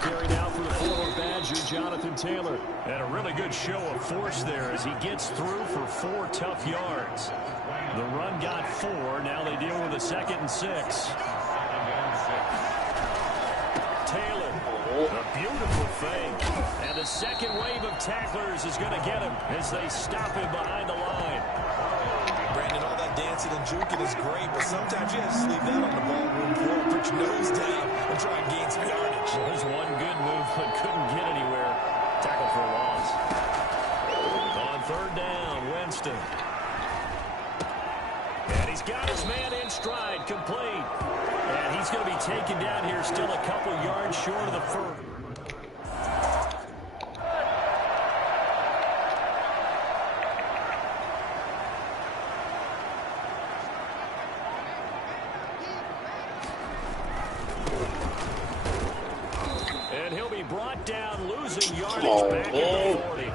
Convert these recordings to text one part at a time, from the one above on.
carry now for the former Badger, Jonathan Taylor. And a really good show of force there as he gets through for 4 tough yards. The run got 4. Now they deal with a 2nd and 6. Taylor, a beautiful fake. And the second wave of tacklers is going to get him as they stop him behind the line. Brandon, all that dancing and juking is great, but sometimes you have to leave that on the ballroom floor, put your nose down, and try and gain some yardage. Well, there's one good move, but couldn't get anywhere. Tackle for a loss. On 3rd down, Winston. And he's got his man in stride, complete. And he's going to be taken down here, still a couple yards short of the first. And he'll be brought down, losing yardage back at the 40.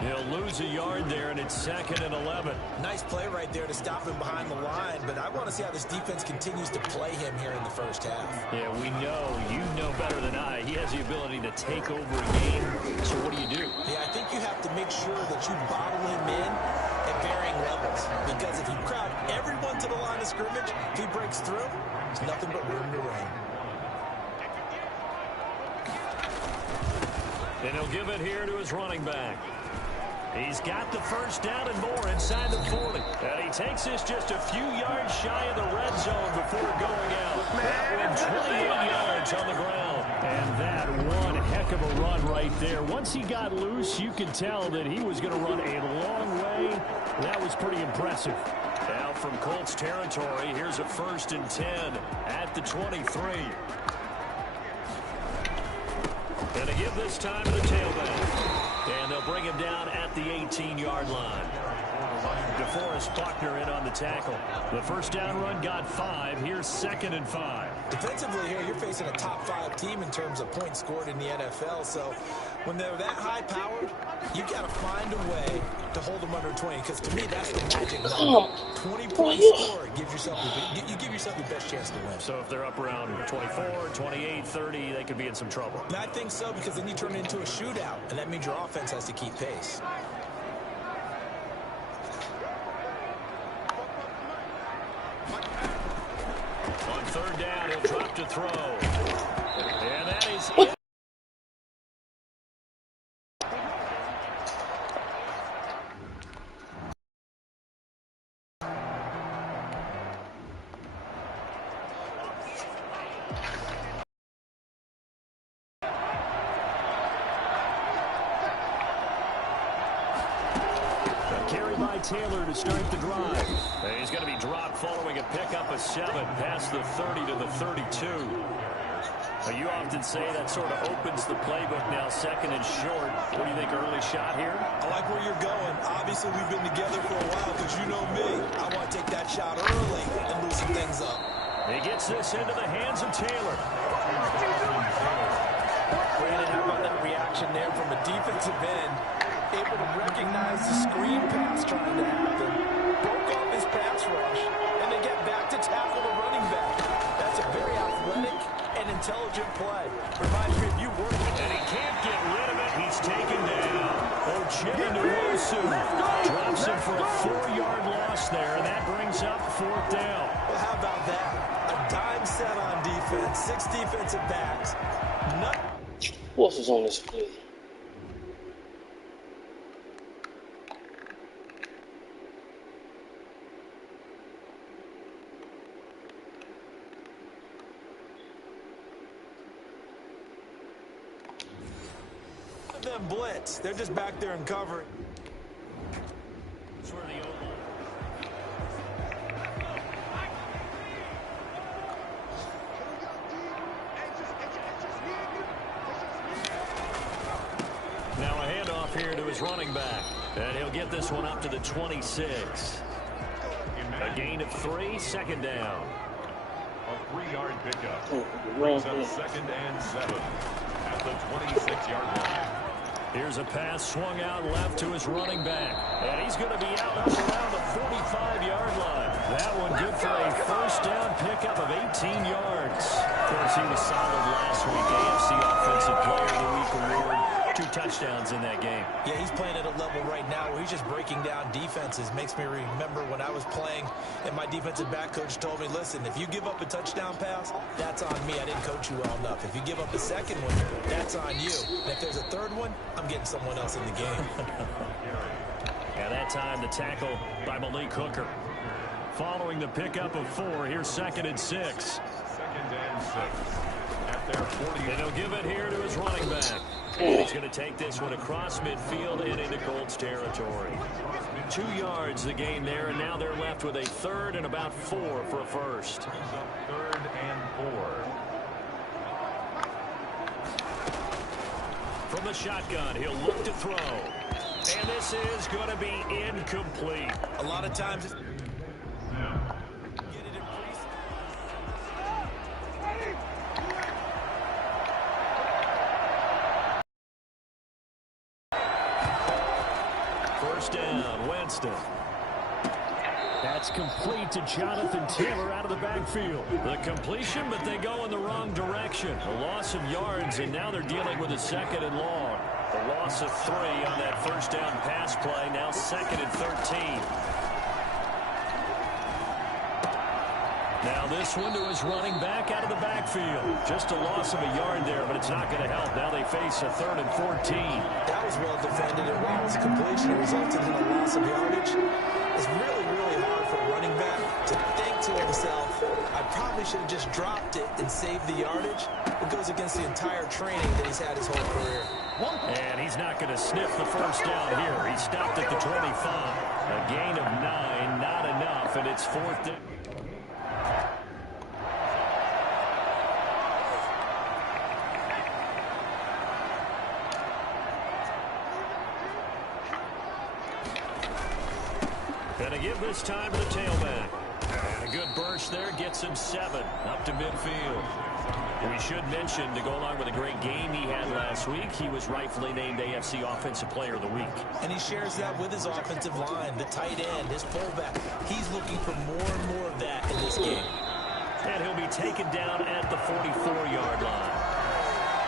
He'll lose a yard there, and it's 2nd and 11. Nice play right there to stop him behind the line, but I want to see how this defense continues to play him here in the first half. Yeah, we know, you know better than I, he has the ability to take over a game. So what do you do? Yeah, I think you have to make sure that you bottle him in at varying levels, because if you crowd everyone to the line of scrimmage, if he breaks through, there's nothing but room to run. And he'll give it here to his running back. He's got the first down and more inside the 40. And he takes this just a few yards shy of the red zone before going out. That one 28 yards on the ground. And that one heck of a run right there. Once he got loose, you could tell that he was going to run a long way. That was pretty impressive. Now from Colts territory, here's a 1st and 10 at the 23. And to give this time to the tailback. And they'll bring him down at the 18-yard line. DeForest Buckner in on the tackle. The first down run got 5. Here's 2nd and 5. Defensively here, you're facing a top 5 team in terms of points scored in the NFL. So when they're that high-powered, you've got to find a way to hold them under 20. Because to me, that's the magic number. 20-point score gives yourself you give yourself the best chance to win. So if they're up around 24, 28, 30, they could be in some trouble. And I think so, because then you turn it into a shootout, and that means your offense has to keep pace. On 3rd down, he'll drop to throw. And that is it. Carry by Taylor to start the drive. And he's going to be dropped following a pickup of 7 past the 30 to the 32. You often say that sort of opens the playbook now, 2nd and short. What do you think, early shot here? I like where you're going. Obviously, we've been together for a while because you know me. I want to take that shot early and loosen things up. He gets this into the hands of Taylor. Brandon, how about that reaction there from a defensive end? Able to recognize the screen pass trying to happen, broke off his pass rush, and then get back to tackle the running back. That's a very athletic and intelligent play. Reminds me of you working. And he can't get rid of it. He's taken down. Ochidinuosu drops him for a 4-yard loss there, and that brings up 4th down. Well, how about that? A dime set on defense, 6 defensive backs. Who else is on this play? Them blitz. They're just back there and covering. Now a handoff here to his running back. And he'll get this one up to the 26. A gain of 3, 2nd down. A 3-yard pickup. Brings up 2nd and 7 at the 26-yard line. Here's a pass swung out left to his running back. And he's going to be out up around the 45-yard line. That one good for a first down pickup of 18 yards. Of course, he was solid last week. AFC Offensive Player of the Week award. 2 touchdowns in that game. Yeah, he's playing at a level right now where he's just breaking down defenses. Makes me remember when I was playing and my defensive back coach told me, listen, if you give up a touchdown pass, that's on me. I didn't coach you well enough. If you give up a second one, that's on you. And if there's a third one, I'm getting someone else in the game. And that time the tackle by Malik Hooker. Following the pickup of 4, here's 2nd and 6. 2nd and 6. At their 40. And he'll give it here to his running back. He's going to take this one across midfield and into Colts territory. 2 yards the gain there, and now they're left with a 3rd and about 4 for a first. 3rd and 4. From the shotgun, he'll look to throw. And this is going to be incomplete. A lot of times it's... First down, Winston. That's complete to Jonathan Taylor out of the backfield. The completion, but they go in the wrong direction. A loss of yards, and now they're dealing with a 2nd and long. A loss of 3 on that first down pass play. Now 2nd and 13. Now this one to his running back out of the backfield. Just a loss of a yard there, but it's not going to help. Now they face a 3rd and 14. That was well defended, and while it was a completion, it resulted in a loss of yardage. It's really, really hard for a running back to think to himself, I probably should have just dropped it and saved the yardage. It goes against the entire training that he's had his whole career. And he's not going to sniff the first down here. He stopped at the 25. A gain of 9, not enough, and it's 4th down. Gonna give this time to the tailback. And a good burst there gets him 7 up to midfield. We should mention, to go along with a great game he had last week, he was rightfully named AFC Offensive Player of the Week. And he shares that with his offensive line, the tight end, his fullback. He's looking for more and more of that in this game. And he'll be taken down at the 44-yard line.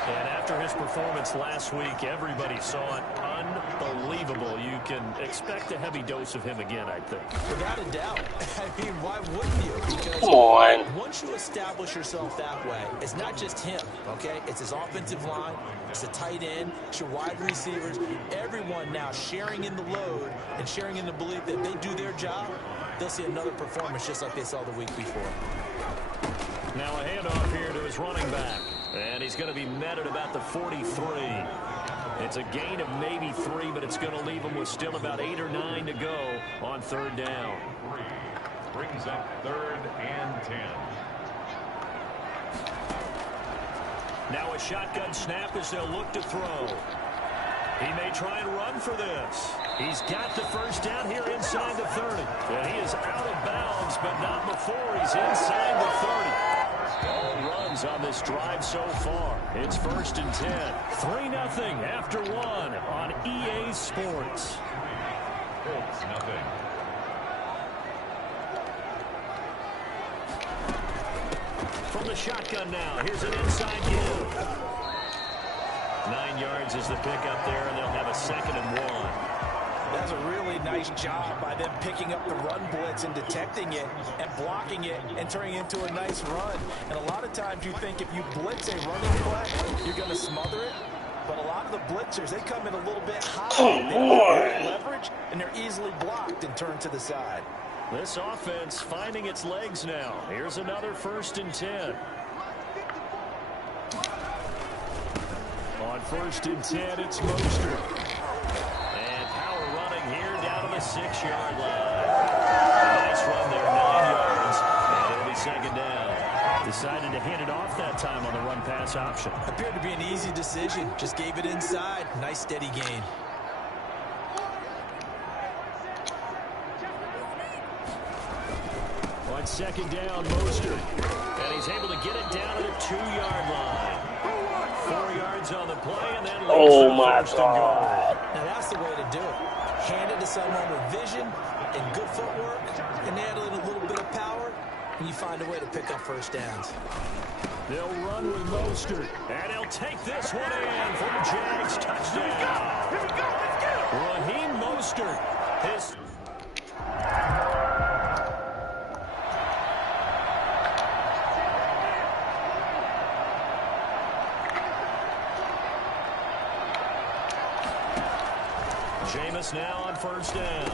And after his performance last week, everybody saw it. Unbelievable. You can expect a heavy dose of him again, I think. Without a doubt. I mean, why wouldn't you? Because Come on. once you establish yourself that way, it's not just him, okay? It's his offensive line, it's the tight end, it's your wide receivers, everyone now sharing in the load and sharing in the belief that they do their job, they'll see another performance just like they saw the week before. Now a handoff here to his running back. And he's going to be met at about the 43. It's a gain of maybe 3, but it's going to leave him with still about 8 or 9 to go on 3rd down. 3 brings up 3rd and 10. Now a shotgun snap as they'll look to throw. He may try and run for this. He's got the first down here inside the 30. And he is out of bounds, but not before he's inside the 30. All runs on this drive so far. It's 1st and 10. 3-0 after 1 on EA Sports. Colts, nothing. From the shotgun now, here's an inside give. 9 yards is the pickup there, and they'll have a 2nd and 1. That's a really nice job by them picking up the run blitz and detecting it and blocking it and turning it into a nice run. And a lot of times you think if you blitz a running play, you're going to smother it. But a lot of the blitzers, they come in a little bit high. They don't have leverage, and they're easily blocked and turned to the side. This offense finding its legs now. Here's another 1st and 10. On 1st and 10, it's Mostert. Here down to the 6-yard line. A nice run there, 9 yards, and it'll be 2nd down. Decided to hand it off that time on the run-pass option. Appeared to be an easy decision. Just gave it inside. Nice steady gain. On 2nd down, Mostert. And he's able to get it down to the 2-yard line. 4 yards on the play, and then Oh leads my first and goal. God. Now that's the way to do it. Hand it to someone with vision and good footwork, and add in a little bit of power, and you find a way to pick up first downs. They'll run with Mostert, and he'll take this one in for the Jags touchdown. Here we go. Let's get it. Raheem Mostert. His Jameis now on first down.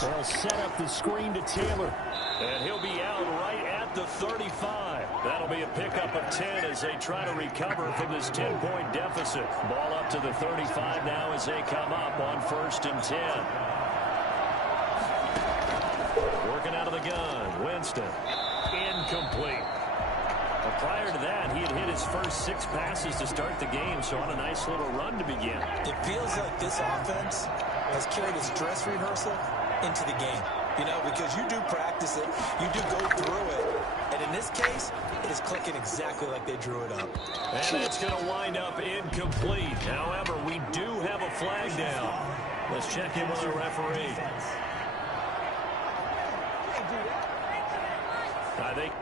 They'll set up the screen to Taylor. And he'll be out right at the 35. That'll be a pickup of 10 as they try to recover from this 10-point deficit. Ball up to the 35 now as they come up on first and 10. Working out of the gun. Winston. Incomplete. Well, prior to that, he had hit his first 6 passes to start the game, so on a nice little run to begin. It feels like this offense has carried its dress rehearsal into the game. You know, because you do practice it, you do go through it, and in this case, it is clicking exactly like they drew it up. And it's going to wind up incomplete. However, we do have a flag down. Let's check in with the referee. I think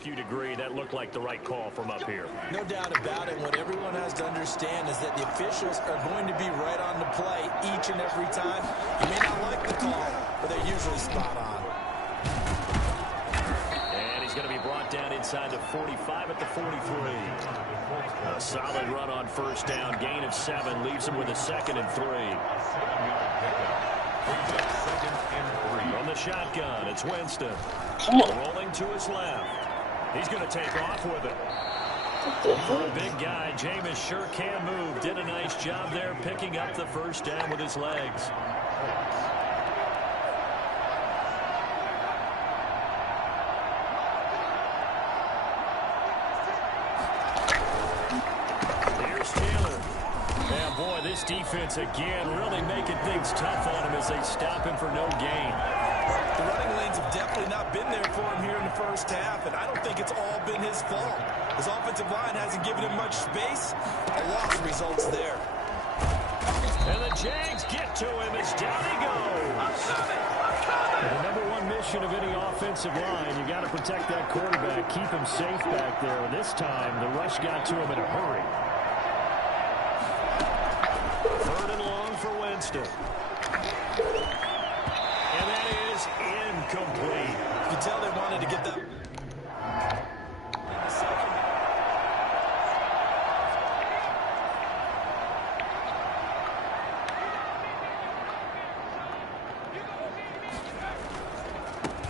if you'd agree, that looked like the right call from up here. No doubt about it. What everyone has to understand is that the officials are going to be right on the play each and every time. You may not like the call, but they're usually spot on. And he's going to be brought down inside the 45 at the 43. A solid run on first down. Gain of 7 leaves him with a 2nd and 3. From the shotgun, it's Winston. Rolling to his left. He's going to take off with it. For a big guy, Jameis sure can move. Did a nice job there picking up the first down with his legs. Here's Taylor. And boy, this defense again really making things tough on him as they stop him for no gain. The running lanes have definitely not been there for him here in the first half, and I don't think it's all been his fault. His offensive line hasn't given him much space. A loss results there. And the Jags get to him as down he goes. The number one mission of any offensive line, you got to protect that quarterback, keep him safe back there. This time, the rush got to him in a hurry. 3rd and long for Winston. And that is incomplete. You can tell they wanted to get that.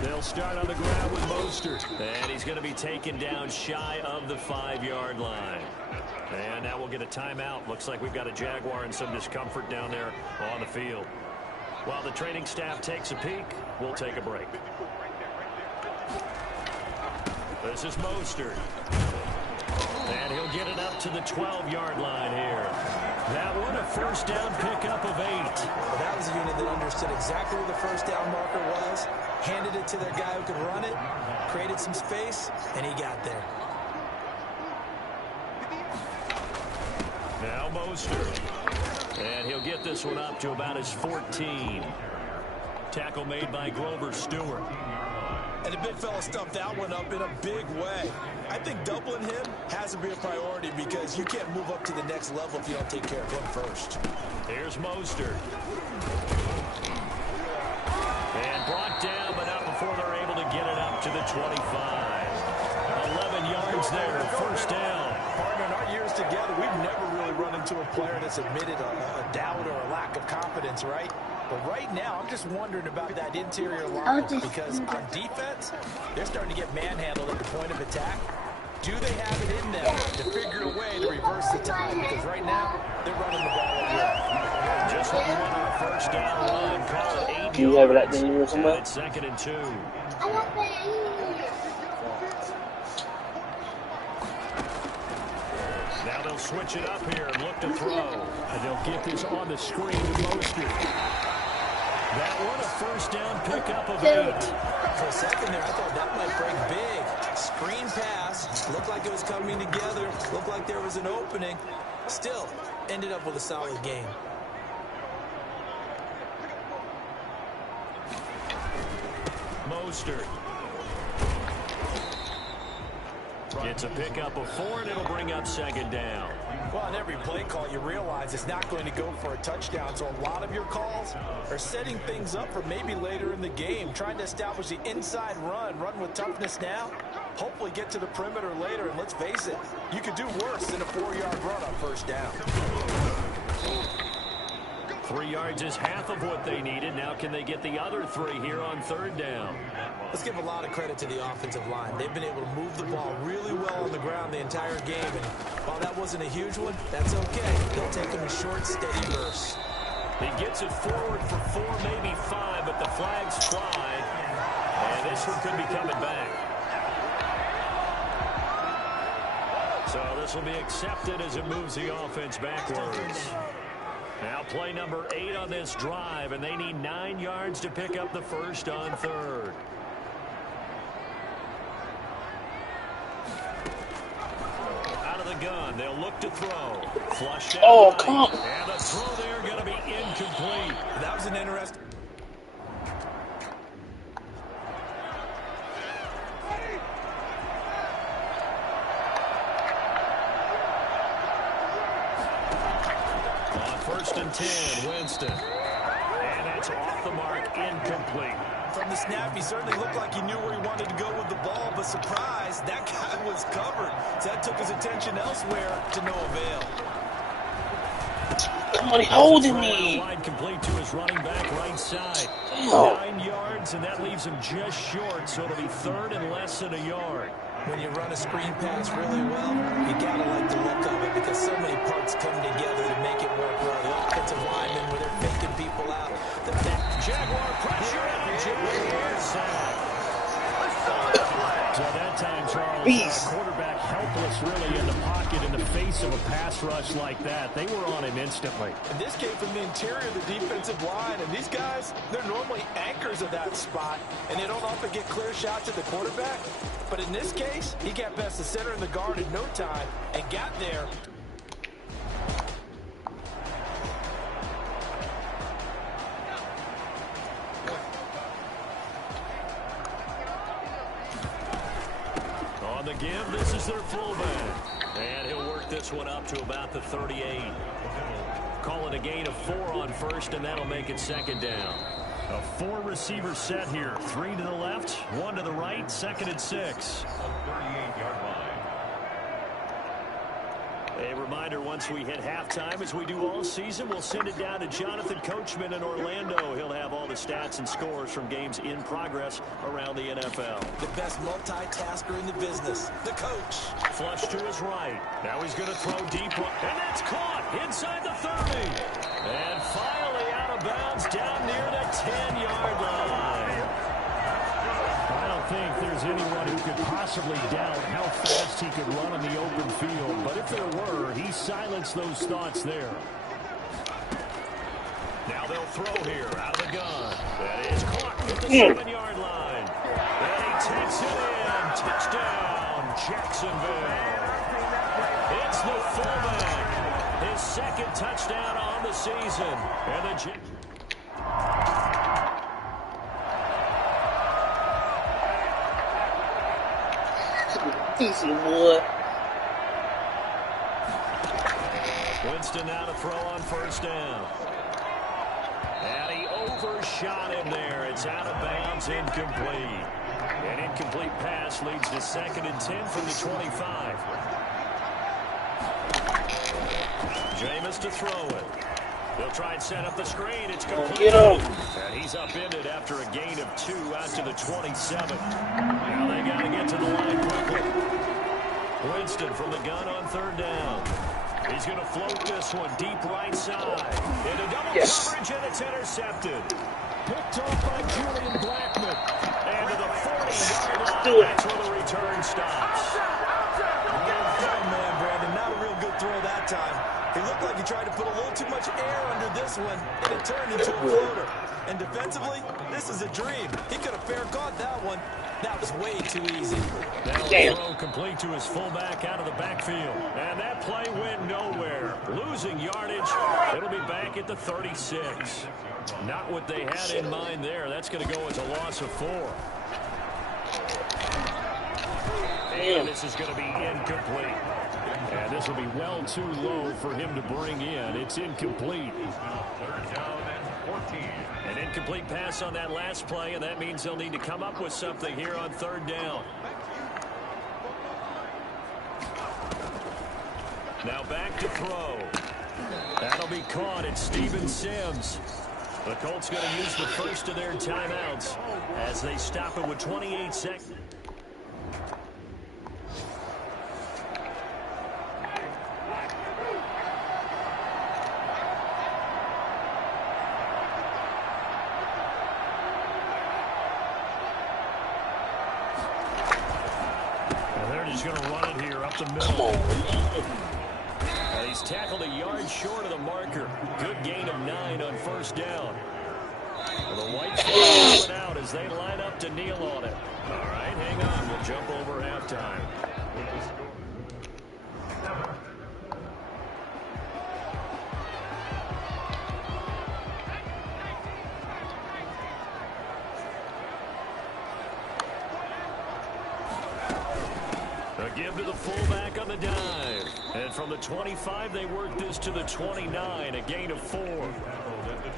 They'll start on the ground with Mostert. And he's going to be taken down shy of the 5-yard line. And now we'll get a timeout. Looks like we've got a Jaguar in some discomfort down there on the field. While the training staff takes a peek, we'll take a break. This is Mostert. And he'll get it up to the 12-yard line here. That one a first down pickup of 8. Well, that was a unit that understood exactly where the first down marker was, handed it to their guy who could run it, created some space, and he got there. Now Mostert. And he'll get this one up to about his 14. Tackle made by Grover Stewart. And the big fella stuffed that one up in a big way. I think doubling him has to be a priority because you can't move up to the next level if you don't take care of him first. Here's Mostert. And brought down, but not before they're able to get it up to the 25. 11 yards there, first down. Partner, in our years together, we've never really run into a player that's admitted a doubt or a lack of confidence, right? But right now, I'm just wondering about that interior line because on defense, they're starting to get manhandled at the point of attack. Do they have it in them to figure a way to reverse the tide? Because right now, they're running the ball over. Just what we want on a first down run. Call it 8 Do you have that thing yards. somewhere? It's 2nd and 2. Now they'll switch it up here and look to throw. And they'll get this on the screen to Mostert. That one a first down pickup of 8. For a second there, I thought that might break big. Screen pass. Looked like it was coming together. Looked like there was an opening. Still, ended up with a solid game. Mostert. It's a pickup of 4, and it'll bring up second down. Well, on every play call, you realize it's not going to go for a touchdown, so a lot of your calls are setting things up for maybe later in the game, trying to establish the inside run with toughness now, hopefully get to the perimeter later, and let's face it, you could do worse than a 4-yard run on first down. 3 yards is half of what they needed. Now can they get the other 3 here on third down? Let's give a lot of credit to the offensive line. They've been able to move the ball really well on the ground the entire game, and while that wasn't a huge one, that's okay. They'll take them in short, steady bursts. He gets it forward for 4, maybe 5, but the flags fly, and this one could be coming back. So this will be accepted as it moves the offense backwards. Now play number 8 on this drive, and they need 9 yards to pick up the first on third. Out of the gun, they'll look to throw. Flushed out. Oh, come on. And the throw there going to be incomplete. That was an interesting... First and 10, Winston. And that's off the mark, incomplete. From the snap, he certainly looked like he knew where he wanted to go with the ball, but surprise, that guy was covered. So that took his attention elsewhere to no avail. Come on, he's holding me. Wide complete to his running back right side. Damn. 9 yards, and that leaves him just short, so it'll be third and less than a yard. When you run a screen pass really well, you gotta like the look of it because so many parts come together to make it work well. The offensive linemen where they're faking people out. The Jaguar pressure and Jaguar sack. So that time, Charles, quarterback helpless really in the pocket in the face of a pass rush like that. They were on him instantly. And this came from the interior of the defensive line, and these guys, they're normally anchors of that spot, and they don't often get clear shots at the quarterback. But in this case, he got past the center and the guard in no time and got there. On the give, this is their fullback. And he'll work this one up to about the 38. Call it a gain of 4 on first, and that'll make it second down. A 4-receiver set here. 3 to the left, 1 to the right, second and 6. A reminder, once we hit halftime, as we do all season, we'll send it down to Jonathan Coachman in Orlando. He'll have all the stats and scores from games in progress around the NFL. The best multitasker in the business, the coach. Flush to his right. Now he's going to throw deep, and that's caught inside the 30. And finally out of bounds down near the 10-yard line. I don't think there's anyone who could possibly doubt how fast he could run on the open field. But if there were, he silenced those thoughts there. Now they'll throw here out of the gun. That is caught at the 7-yard line. And he takes it in. Touchdown, Jacksonville. It's the fullback. His second touchdown on the season. And the Easy, boy. Winston now to throw on first down. And he overshot him there. It's out of bounds, incomplete. An incomplete pass leads to second and 10 from the 25. Jameis to throw it. They'll try and set up the screen. It's complete. Get him. And he's upended after a gain of 2 out to the 27. Now they got to get to the line quickly. Winston from the gun on third down. He's going to float this one deep right side. Into double coverage, and it's intercepted. Picked off by Julian Blackman. And to the 40-yard line. That's where the return stops. Oh, man, Brandon, not a real good throw that time. He looked like he tried to put a little too much air under this one, and it turned into a floater. And defensively, this is a dream. He could have fair caught that one. That was way too easy. That'll throw complete to his fullback out of the backfield. And that play went nowhere. Losing yardage. It'll be back at the 36. Not what they had in mind there. That's going to go as a loss of 4. And this is going to be incomplete. And this will be well too low for him to bring in. It's incomplete. Third down and 14. An incomplete pass on that last play, and that means they'll need to come up with something here on third down. Now back to throw. That'll be caught. It's Steven Sims. The Colts going to use the first of their timeouts as they stop it with 28 seconds. He's going to run it here up the middle. And he's tackled a yard short of the marker. Good gain of 9 on first down. Well, the white flag coming out as they line up to kneel on it. All right, hang on. We'll jump over halftime. Give to the fullback on the dive. And from the 25, they work this to the 29, a gain of 4.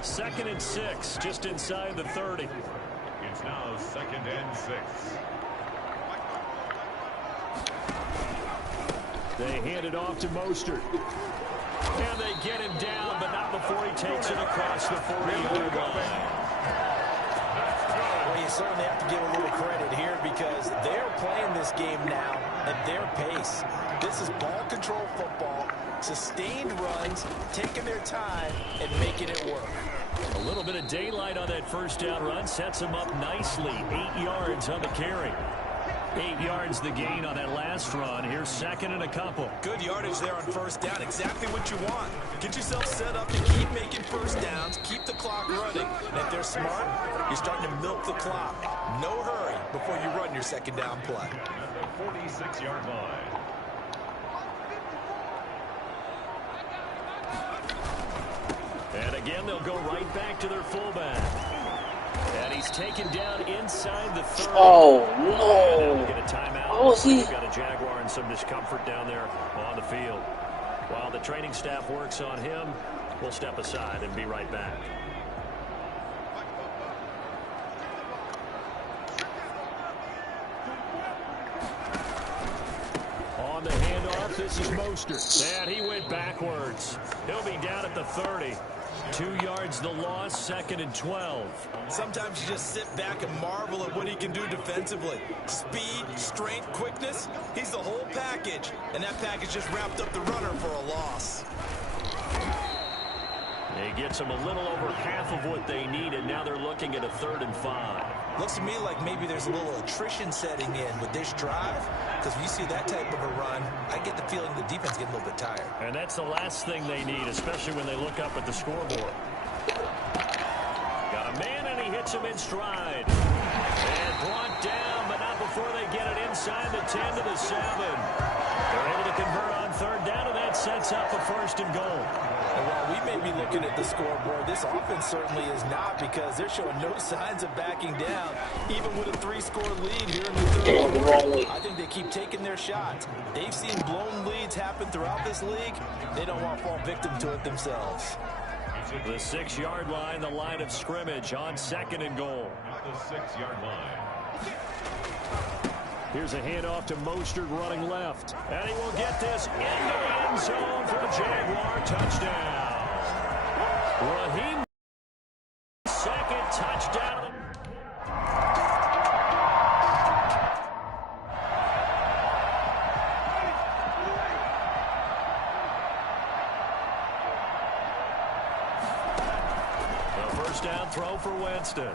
2nd and 6, just inside the 30. It's now 2nd and 6. They hand it off to Mostert. And they get him down, but not before he takes it across the 40-yard line. Well, you certainly have to give a little credit here because they're playing this game now at their pace. This is ball control football, sustained runs, taking their time and making it work. A little bit of daylight on that first down run sets him up nicely. 8 yards on the carry. 8 yards the gain on that last run. Here's 2nd and a couple. Good yardage there on first down. Exactly what you want. Get yourself set up to keep making first downs, keep the clock running. And if they're smart, you're starting to milk the clock. No hurry before you run your 2nd down play. At the 46-yard line. And again, they'll go right back to their fullback. And he's taken down inside the 30. Oh, And no. they'll get a timeout. Oh, see. We've got a Jaguar and some discomfort down there on the field. While the training staff works on him, we'll step aside and be right back. On the handoff, this is Mostert. And he went backwards. He'll be down at the 30. 2 yards the loss, 2nd and 12. Sometimes you just sit back and marvel at what he can do defensively. Speed, strength, quickness, he's the whole package. And that package just wrapped up the runner for a loss. He gets them a little over half of what they need, and now they're looking at a 3rd and 5. Looks to me like maybe there's a little attrition setting in with this drive. Because when you see that type of a run, I get the feeling the defense getting a little bit tired. And that's the last thing they need, especially when they look up at the scoreboard. Got a man, and he hits him in stride. And brought down, but not before they get it inside the 10 to the 7. They're able to convert on 3rd down, and that sets up a 1st and goal. And while we may be looking at the scoreboard, this offense certainly is not because they're showing no signs of backing down, even with a 3-score lead here in the 3rd quarter. I think they keep taking their shots. They've seen blown leads happen throughout this league. They don't want to fall victim to it themselves. The 6-yard line, the line of scrimmage on 2nd and goal. At the 6-yard line. Here's a handoff to Mostert running left. And he will get this into the end zone for a Jaguar touchdown. Raheem, 2nd touchdown. The 1st down throw for Winston.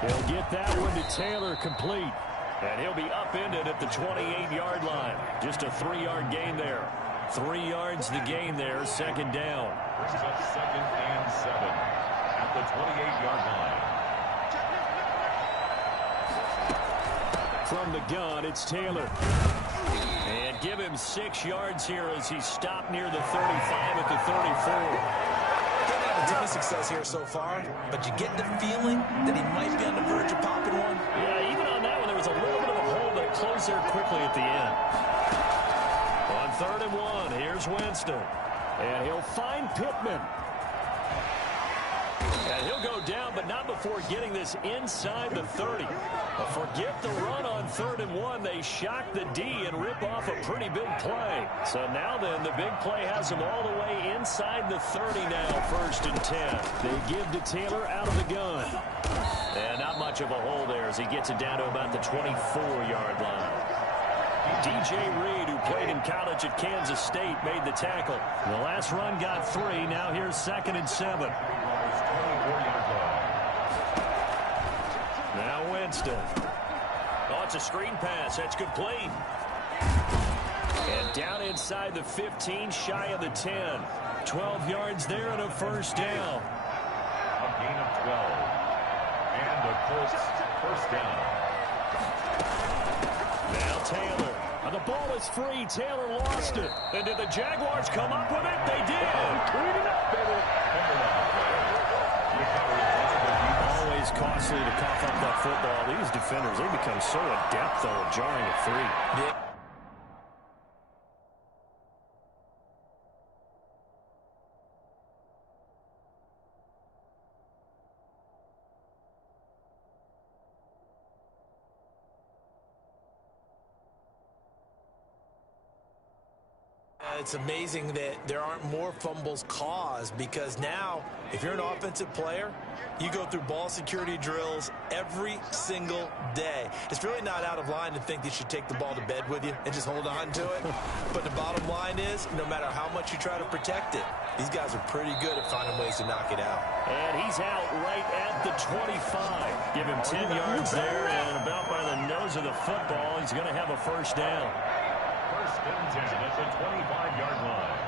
He'll get that one to Taylor complete. And he'll be upended at the 28-yard line. Just a 3-yard gain there. 3 yards to gain there, second down. Brings up 2nd and 7 at the 28-yard line. From the gun, it's Taylor. And give him 6 yards here as he's stopped near the 35 at the 34. Didn't have a ton of success here so far, but you get the feeling that he might be on the verge of popping one. Yeah, even on that one, there was a little bit of a hole, but it closed there quickly at the end. On 3rd and 1, here's Winston. And he'll find Pittman. And he'll go down, but not before getting this inside the 30. But forget the run on 3rd and 1. They shock the D and rip off a pretty big play. So now then, the big play has them all the way inside the 30 now, 1st and 10. They give to Taylor out of the gun. And not much of a hole there as he gets it down to about the 24-yard line. DJ Reed, who played in college at Kansas State, made the tackle. The last run got 3. Now here's 2nd and 7. Now Winston. Oh, it's a screen pass. That's complete. And down inside the 15, shy of the 10. 12 yards there and a 1st down. A gain of 12. And the Colts 1st down. Now Taylor. And the ball is free. Taylor lost it. And did the Jaguars come up with it? They did. Clean it up, baby. Always costly to cough up that football. These defenders, they become so adept, though, at jarring it free. Yeah. It's amazing that there aren't more fumbles caused, because now, if you're an offensive player, you go through ball security drills every single day. It's really not out of line to think that you should take the ball to bed with you and just hold on to it. But the bottom line is, no matter how much you try to protect it, these guys are pretty good at finding ways to knock it out. And he's out right at the 25. Give him 10 yards there, and about by the nose of the football, he's going to have a 1st down. 1st and 10 at the 25-yard line.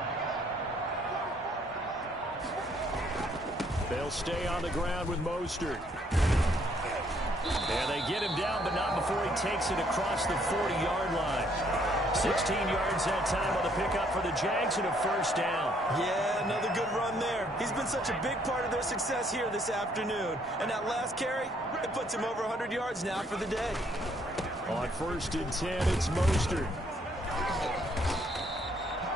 They'll stay on the ground with Mostert. And they get him down, but not before he takes it across the 40-yard line. 16 yards that time on the pickup for the Jags and a 1st down. Yeah, another good run there. He's been such a big part of their success here this afternoon. And that last carry, it puts him over 100 yards now for the day. On 1st and 10, it's Mostert.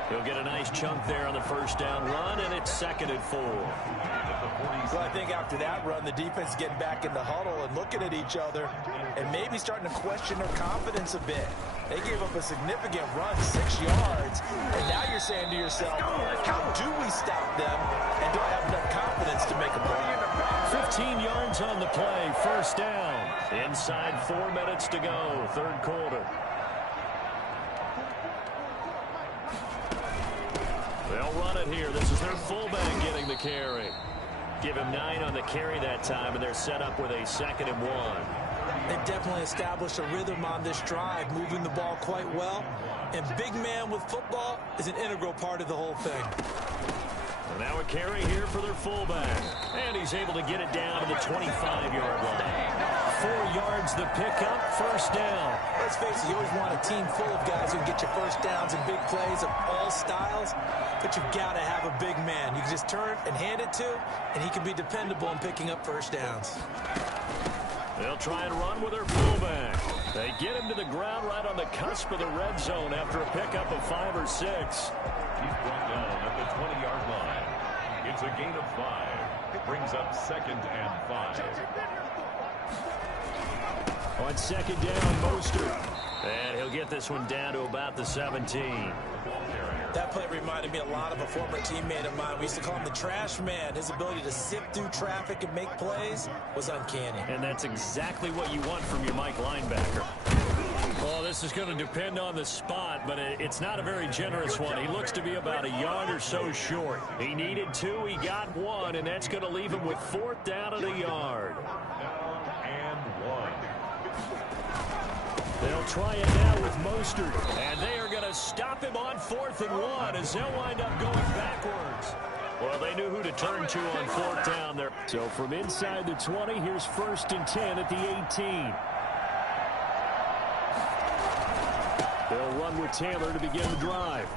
He'll get a nice chunk there on the 1st down run, and it's 2nd and 4. Well, I think after that run, the defense is getting back in the huddle and looking at each other and maybe starting to question their confidence a bit. They gave up a significant run, 6 yards, and now you're saying to yourself, how do we stop them, and do I have enough confidence to make a play? 15 yards on the play, 1st down. Inside 4 minutes to go, 3rd quarter. They'll run it here. This is their fullback getting the carry. Give him 9 on the carry that time, and they're set up with a 2nd and 1. They've definitely established a rhythm on this drive, moving the ball quite well. And big man with football is an integral part of the whole thing. And now a carry here for their fullback. And he's able to get it down to the 25-yard line. 4 yards the pickup, 1st down. Let's face it, you always want a team full of guys who can get you 1st downs and big plays of all styles, but you've got to have a big man you can just turn and hand it to, and he can be dependable in picking up 1st downs. They'll try and run with their fullback. They get him to the ground right on the cusp of the red zone after a pickup of 5 or 6. He's brought down at the 20-yard line. It's a gain of 5. It brings up 2nd and 5. On 2nd down, Mostert. And he'll get this one down to about the 17. That play reminded me a lot of a former teammate of mine. We used to call him the trash man. His ability to sift through traffic and make plays was uncanny. And that's exactly what you want from your Mike linebacker. Well, this is going to depend on the spot, but it's not a very generous one. He looks to be about a yard or so short. He needed 2, he got 1, and that's going to leave him with 4th down at a yard. Down and 1. They'll try it now with Mostert, and they are going to stop him on 4th and 1 as they'll wind up going backwards. Well, they knew who to turn to on 4th down there. So from inside the 20, here's 1st and 10 at the 18. They'll run with Taylor to begin the drive.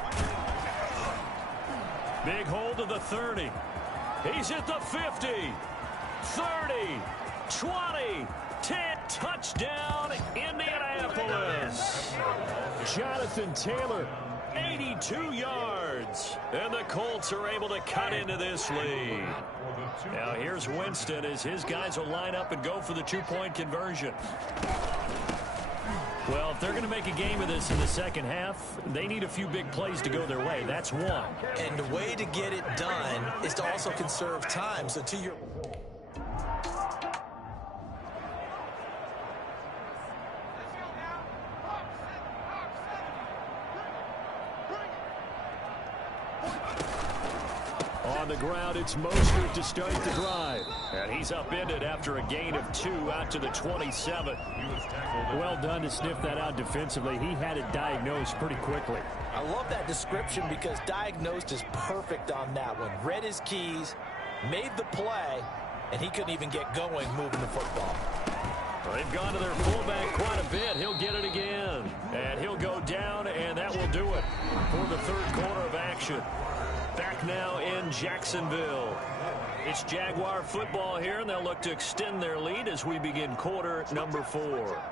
Big hold of the 30. He's at the 50. 30. 20. 10. Touchdown, Indianapolis. Jonathan Taylor, 82 yards. And the Colts are able to cut into this lead. Now here's Winston as his guys will line up and go for the 2-point conversion. Well, if they're going to make a game of this in the second half, they need a few big plays to go their way. That's one. And the way to get it done is to also conserve time. So to your... On the ground, it's Mostert to start the drive. And he's upended after a gain of 2 out to the 27. Well done to sniff that out defensively. He had it diagnosed pretty quickly. I love that description because diagnosed is perfect on that one. Read his keys, made the play, and he couldn't even get going moving the football. They've gone to their fullback quite a bit. He'll get it again. And he'll go down, and that will do it for the third quarter of action. Back now in Jacksonville. It's Jaguar football here, and they'll look to extend their lead as we begin quarter number 4.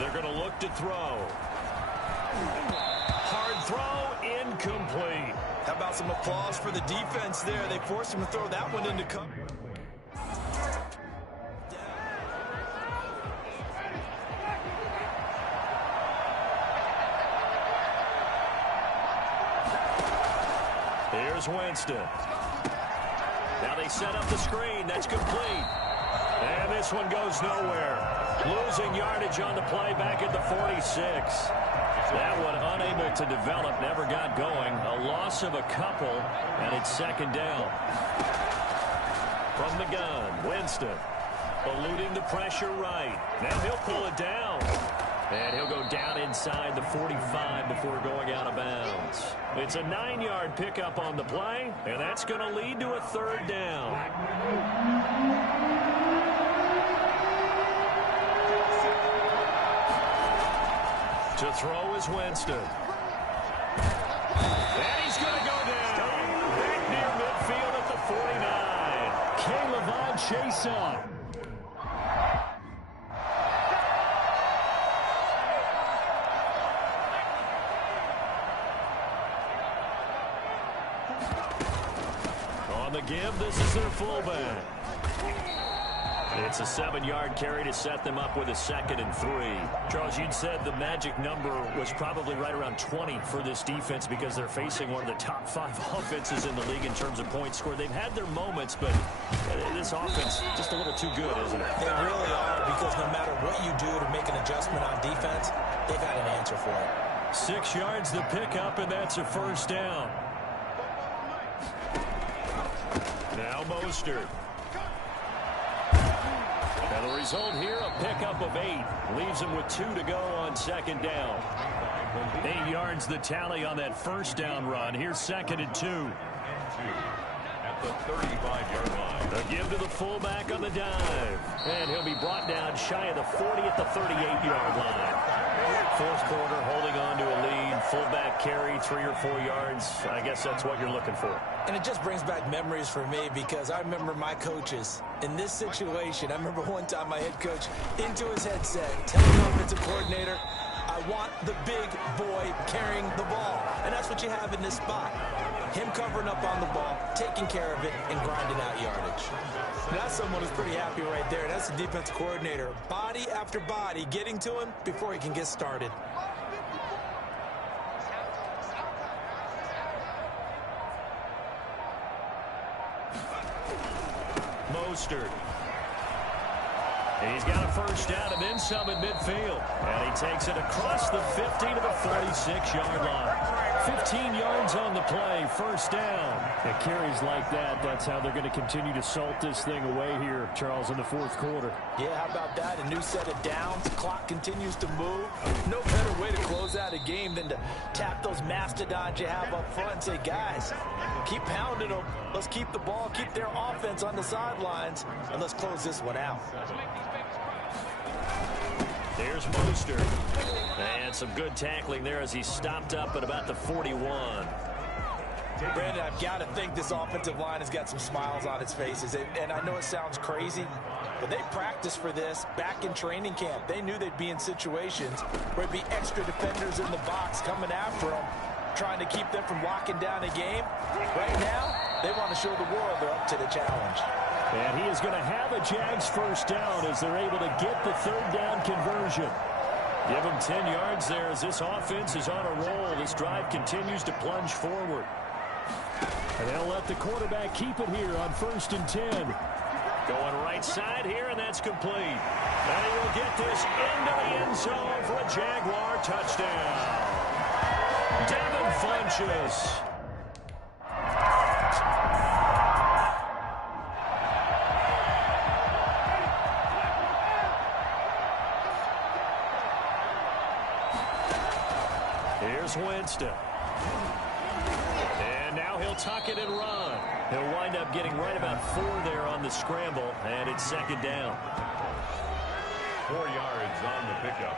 They're going to look to throw. Hard throw, incomplete. How about some applause for the defense there? They forced him to throw that one into cover. Here's Winston. Now they set up the screen. That's complete. And this one goes nowhere. Losing yardage on the play back at the 46. That one unable to develop, never got going. A loss of a couple, and it's second down. From the gun, Winston. Eluding the pressure right. Now he'll pull it down. And he'll go down inside the 45 before going out of bounds. It's a 9-yard pickup on the play, and that's going to lead to a third down. To throw is Winston. And he's going to go down. Back near midfield at the 49. Caleb Chason. On the give, this is their fullback. It's a 7-yard carry to set them up with a 2nd and 3. Charles, you'd said the magic number was probably right around 20 for this defense because they're facing one of the top 5 offenses in the league in terms of points scored. They've had their moments, but this offense just a little too good, isn't it? They really are, because no matter what you do to make an adjustment on defense, they've got an answer for it. 6 yards the pickup, and that's a first down. Now Mostert. And the result here, a pickup of 8. Leaves him with 2 to go on second down. 8 yards the tally on that first down run. Here's 2nd and 2. At the 35-yard line. A give to the fullback on the dive. And he'll be brought down shy of the 40 at the 38-yard line. Fourth quarter, holding on to a lead. Fullback carry, 3 or 4 yards. I guess that's what you're looking for. And it just brings back memories for me because I remember my coaches in this situation. I remember one time my head coach into his headset telling the offensive coordinator, I want the big boy carrying the ball. And that's what you have in this spot. Him covering up on the ball, taking care of it, and grinding out yardage. That's someone who's pretty happy right there. That's the defensive coordinator. Body after body getting to him before he can get started. Mostert. He's got a first down and then some at midfield. And he takes it across the 50 to the 46-yard line. 15 yards on the play, first down. And carries like that, that's how they're going to continue to salt this thing away here, Charles, in the fourth quarter. Yeah, how about that? A new set of downs. The clock continues to move. No better way to close out a game than to tap those mastodons you have up front and say, guys, keep pounding them. Let's keep the ball, keep their offense on the sidelines, and let's close this one out. There's Mostert. And some good tackling there as he stopped up at about the 41. Brandon, I've got to think this offensive line has got some smiles on its faces. And I know it sounds crazy, but they practiced for this back in training camp. They knew they'd be in situations where there'd be extra defenders in the box coming after them, trying to keep them from locking down a game. Right now, they want to show the world they're up to the challenge. And he is going to have a Jags first down as they're able to get the third down conversion. Give them 10 yards there as this offense is on a roll. This drive continues to plunge forward. And they'll let the quarterback keep it here on 1st and 10. Going right side here, and that's complete. And he will get this into the end zone for a Jaguar touchdown. Devin Funchess. Here's Winston. And now he'll tuck it and run. He'll wind up getting right about 4 there on the scramble, and it's second down. 4 yards on the pickup.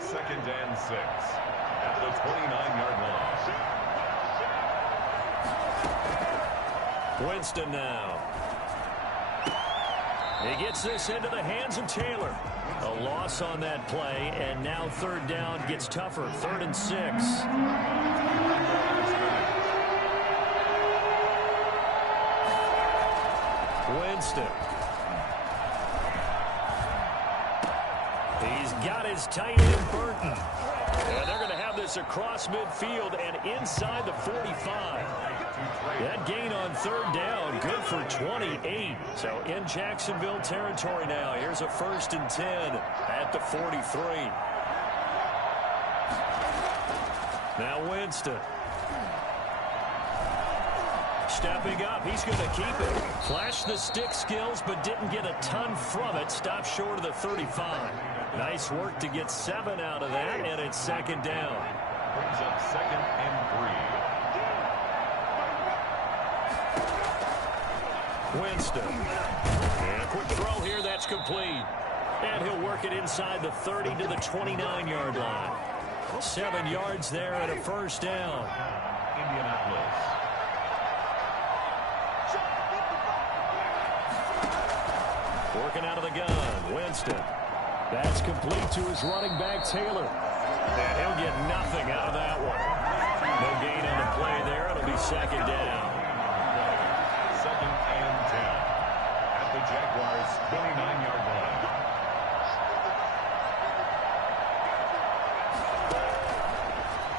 2nd and 6 at the 29-yard line. Winston now. He gets this into the hands of Taylor. A loss on that play, and now third down gets tougher. 3rd and 6. Winston. He's got his tight end Burton. And they're going to have this across midfield and inside the 45. That gain on third down, good for 28. So in Jacksonville territory now. Here's a 1st and 10 at the 43. Now Winston. Stepping up, he's going to keep it. Flashed the stick skills, but didn't get a ton from it. Stopped short of the 35. Nice work to get 7 out of that, and it's second down. Brings up 2nd and 3. Winston. And a quick throw here, that's complete. And he'll work it inside the 30 to the 29-yard line. 7 yards there and a first down. Indianapolis. Working out of the gun, Winston. That's complete to his running back, Taylor. And he'll get nothing out of that one. No gain on the play there. It'll be second down. 2nd and 10 at the Jaguars' 29-yard line.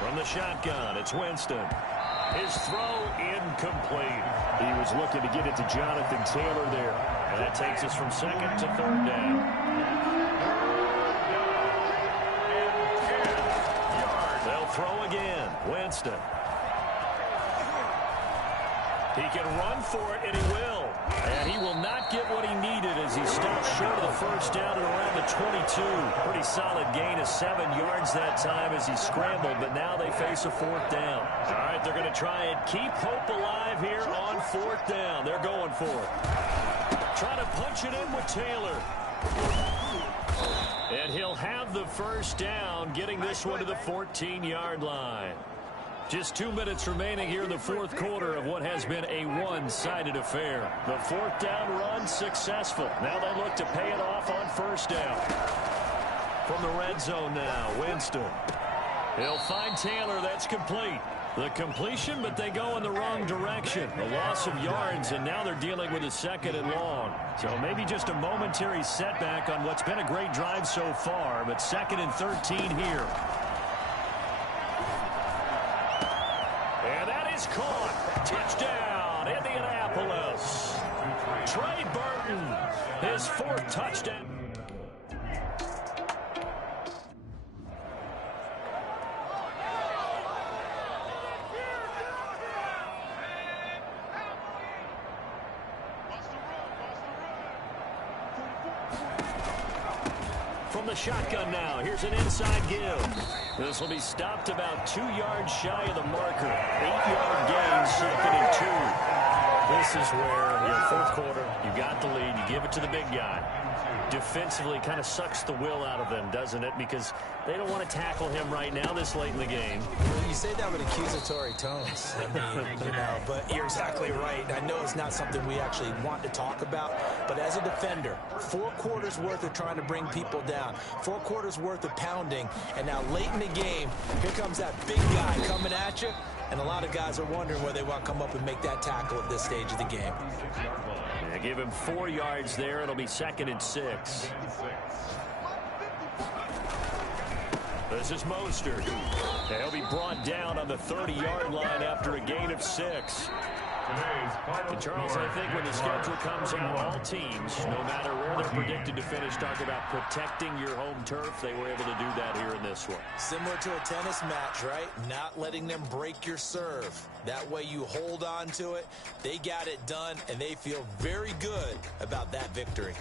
From the shotgun, it's Winston. His throw incomplete. He was looking to get it to Jonathan Taylor there. And that takes us from 2nd to 3rd down. They'll throw again. Winston. He can run for it, and he will. And he will not get what he needed as he stopped short of the first down at around the 22. Pretty solid gain of 7 yards that time as he scrambled, but now they face a 4th down. All right, they're going to try and keep hope alive here on 4th down. They're going for it. Trying to punch it in with Taylor. And he'll have the first down, getting this one to the 14-yard line. Just 2 minutes remaining here in the fourth quarter of what has been a one-sided affair. The 4th down run successful. Now they look to pay it off on first down. From the red zone now, Winston. He'll find Taylor. That's complete. The completion, but they go in the wrong direction. A loss of yards, and now they're dealing with a 2nd and long. So maybe just a momentary setback on what's been a great drive so far, but 2nd and 13 here. And that is caught. Touchdown, Indianapolis. Trey Burton, his 4th touchdown. the shotgun now. Here's an inside give. This will be stopped about 2 yards shy of the marker. 8-yard gain, 2nd and 2. This is where, fourth quarter, you got the lead, you give it to the big guy. Defensively kind of sucks the will out of them, doesn't it? Because they don't want to tackle him right now this late in the game. Well, you say that with accusatory tones. I mean, but you're exactly right. I know it's not something we actually want to talk about, but as a defender, 4 quarters worth of trying to bring people down, 4 quarters worth of pounding, and now late in the game, here comes that big guy coming at you, and a lot of guys are wondering where they want to come up and make that tackle at this stage of the game. Yeah, give him 4 yards there. It'll be 2nd and 6. This is Mostert. He'll be brought down on the 30-yard line after a gain of 6. And Charles, I think when the schedule comes out, all teams, no matter where they're predicted to finish, talk about protecting your home turf. They were able to do that here in this one. Similar to a tennis match, right? Not letting them break your serve. That way you hold on to it. They got it done, and they feel very good about that victory.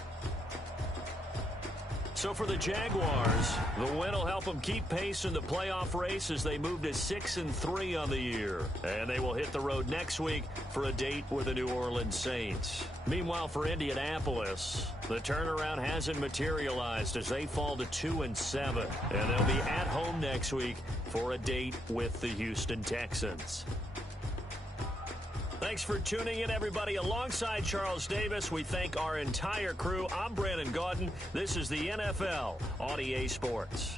So for the Jaguars, the win will help them keep pace in the playoff race as they move to 6-3 on the year. And they will hit the road next week for a date with the New Orleans Saints. Meanwhile, for Indianapolis, the turnaround hasn't materialized as they fall to 2-7. And they'll be at home next week for a date with the Houston Texans. Thanks for tuning in, everybody. Alongside Charles Davis, we thank our entire crew. I'm Brandon Gaudin. This is the NFL on EA Sports.